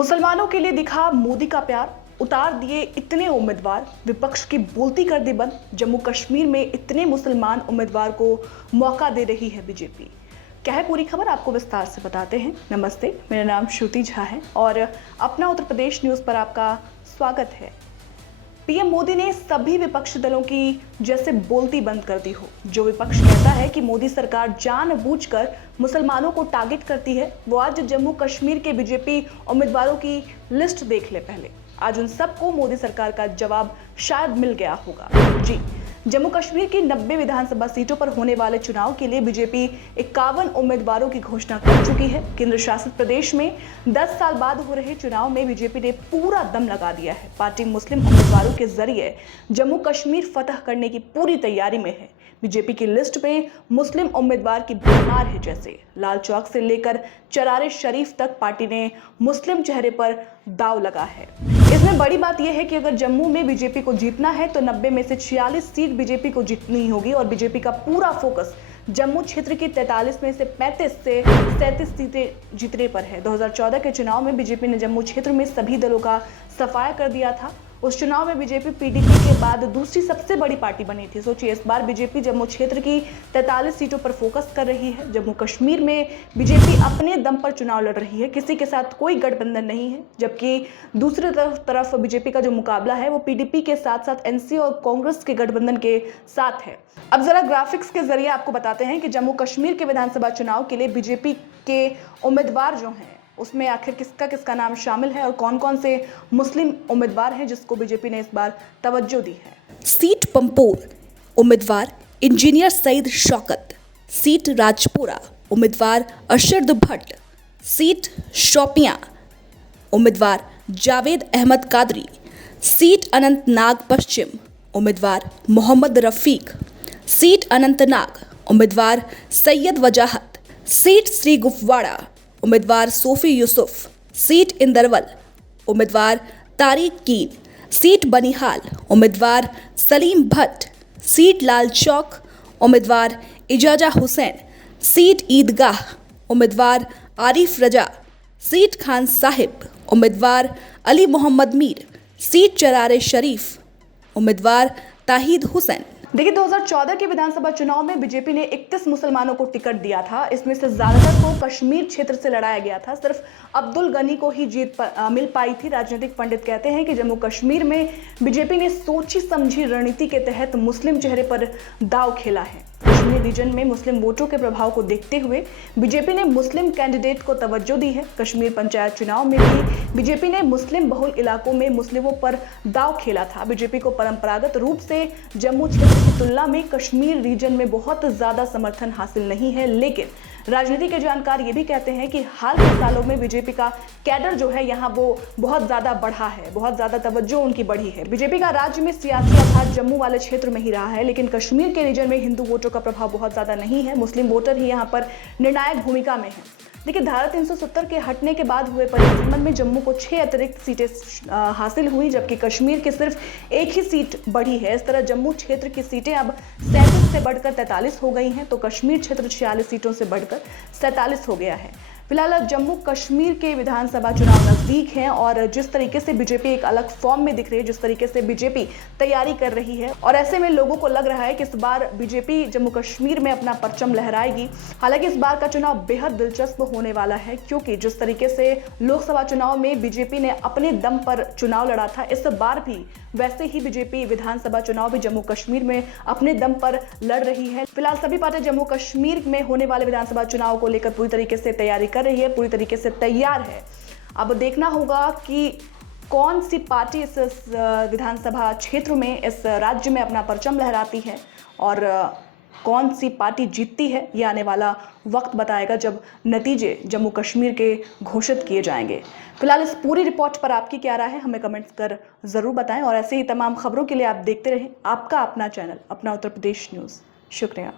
मुसलमानों के लिए दिखा मोदी का प्यार, उतार दिए इतने उम्मीदवार, विपक्ष की बोलती कर दी बंद। जम्मू कश्मीर में इतने मुसलमान उम्मीदवार को मौका दे रही है बीजेपी। क्या है पूरी खबर, आपको विस्तार से बताते हैं। नमस्ते, मेरा नाम श्रुति झा है और अपना उत्तर प्रदेश न्यूज़ पर आपका स्वागत है। पीएम मोदी ने सभी विपक्षी दलों की जैसे बोलती बंद कर दी हो। जो विपक्ष कहता है कि मोदी सरकार जानबूझकर मुसलमानों को टारगेट करती है, वो आज जम्मू कश्मीर के बीजेपी उम्मीदवारों की लिस्ट देख ले पहले। आज उन सबको मोदी सरकार का जवाब शायद मिल गया होगा। जी, जम्मू कश्मीर की 90 विधानसभा सीटों पर होने वाले चुनाव के लिए बीजेपी 51 उम्मीदवारों की घोषणा कर चुकी है। केंद्र शासित प्रदेश में 10 साल बाद हो रहे चुनाव में बीजेपी ने पूरा दम लगा दिया है। पार्टी मुस्लिम उम्मीदवारों के जरिए जम्मू कश्मीर फतह करने की पूरी तैयारी में है। बीजेपी की लिस्ट में मुस्लिम उम्मीदवार की भरमार है। जैसे लाल चौक से लेकर चरारे शरीफ तक पार्टी ने मुस्लिम चेहरे पर दाव लगा है। इसमें बड़ी बात यह है कि अगर जम्मू में बीजेपी को जीतना है तो 90 में से 46 सीट बीजेपी को जीतनी होगी और बीजेपी का पूरा फोकस जम्मू क्षेत्र की 43 में से 35 से 37 सीटें जीतने पर है। 2014 के चुनाव में बीजेपी ने जम्मू क्षेत्र में सभी दलों का सफाया कर दिया था। उस चुनाव में बीजेपी पीडीपी के बाद दूसरी सबसे बड़ी पार्टी बनी थी। सोचिए, इस बार बीजेपी जम्मू क्षेत्र की 43 सीटों पर फोकस कर रही है। जम्मू कश्मीर में बीजेपी अपने दम पर चुनाव लड़ रही है, किसी के साथ कोई गठबंधन नहीं है। जबकि दूसरी तरफ बीजेपी का जो मुकाबला है वो पीडीपी के साथ साथ एनसी और कांग्रेस के गठबंधन के साथ है। अब जरा ग्राफिक्स के जरिए आपको बताते हैं कि जम्मू कश्मीर के विधानसभा चुनाव के लिए बीजेपी के उम्मीदवार जो हैं उसमें आखिर किसका किसका नाम शामिल है और कौन कौन से मुस्लिम उम्मीदवार हैं जिसको बीजेपी ने इस बार तवज्जो दी है। सीट पंपोर, उम्मीदवार इंजीनियर सईद शौकत। सीट राजपुरा, उम्मीदवार अरशद भट्ट। सीट शोपियां, उम्मीदवार जावेद अहमद कादरी। सीट अनंतनाग पश्चिम, उम्मीदवार मोहम्मद रफीक। सीट अनंतनाग, उम्मीदवार सैयद वजाहत। सीट श्री गुफवाड़ा, उम्मीदवार सोफी यूसुफ। सीट इंदरवल, उम्मीदवार तारिक कीन। सीट बनिहाल, उम्मीदवार सलीम भट्ट। सीट लाल चौक, उम्मीदवार इजाजा हुसैन। सीट ईदगाह, उम्मीदवार आरिफ रजा। सीट खान साहिब, उम्मीदवार अली मोहम्मद मीर। सीट चरारे शरीफ, उम्मीदवार ताहिद हुसैन। देखिए, 2014 के विधानसभा चुनाव में बीजेपी ने 31 मुसलमानों को टिकट दिया था। इसमें से ज्यादातर को कश्मीर क्षेत्र से लड़ाया गया था। सिर्फ अब्दुल गनी को ही जीत मिल पाई थी। राजनीतिक पंडित कहते हैं कि जम्मू कश्मीर में बीजेपी ने सोची समझी रणनीति के तहत मुस्लिम चेहरे पर दांव खेला है। कश्मीर रीजन में मुस्लिम वोटों के प्रभाव को देखते हुए बीजेपी ने मुस्लिम कैंडिडेट को तवज्जो दी है। कश्मीर पंचायत चुनाव में भी बीजेपी ने मुस्लिम बहुल इलाकों में मुस्लिमों पर दांव खेला था। बीजेपी को परंपरागत रूप से जम्मू क्षेत्र की तुलना में कश्मीर रीजन में बहुत ज्यादा समर्थन हासिल नहीं है, लेकिन राजनीति के जानकार ये भी कहते हैं कि हाल के सालों में बीजेपी का कैडर जो है यहाँ वो बहुत ज्यादा बढ़ा है, बहुत ज्यादा तवज्जो उनकी बढ़ी है। बीजेपी का राज्य में सियासी आधार जम्मू वाले क्षेत्र में ही रहा है, लेकिन कश्मीर के रीजन में हिंदू वोटों का प्रभाव बहुत ज्यादा नहीं है। मुस्लिम वोटर ही यहाँ पर निर्णायक भूमिका में है। देखिए, धारा 370 के हटने के बाद हुए परिवर्तन में जम्मू को 6 अतिरिक्त सीटें हासिल हुई, जबकि कश्मीर की सिर्फ एक ही सीट बढ़ी है। इस तरह जम्मू क्षेत्र की सीटें अब 37 से बढ़कर 43 हो गई हैं, तो कश्मीर क्षेत्र 46 सीटों से बढ़कर 47 हो गया है। फिलहाल जम्मू कश्मीर के विधानसभा चुनाव नजदीक हैं और जिस तरीके से बीजेपी एक अलग फॉर्म में दिख रही है, जिस तरीके से बीजेपी तैयारी कर रही है, और ऐसे में लोगों को लग रहा है कि इस बार बीजेपी जम्मू कश्मीर में अपना परचम लहराएगी। हालांकि इस बार का चुनाव बेहद दिलचस्प होने वाला है, क्योंकि जिस तरीके से लोकसभा चुनाव में बीजेपी ने अपने दम पर चुनाव लड़ा था, इस बार भी वैसे ही बीजेपी विधानसभा चुनाव भी जम्मू कश्मीर में अपने दम पर लड़ रही है। फिलहाल सभी पार्टी जम्मू कश्मीर में होने वाले विधानसभा चुनाव को लेकर पूरी तरीके से तैयारी कर रही है, पूरी तरीके से तैयार है। अब देखना होगा कि कौन सी पार्टी इस विधानसभा क्षेत्र में, इस राज्य में अपना परचम लहराती है और कौन सी पार्टी जीतती है। ये आने वाला वक्त बताएगा जब नतीजे जम्मू कश्मीर के घोषित किए जाएंगे। फिलहाल इस पूरी रिपोर्ट पर आपकी क्या राय है, हमें कमेंट्स कर जरूर बताएं और ऐसे ही तमाम खबरों के लिए आप देखते रहें आपका अपना चैनल, अपना उत्तर प्रदेश न्यूज़। शुक्रिया।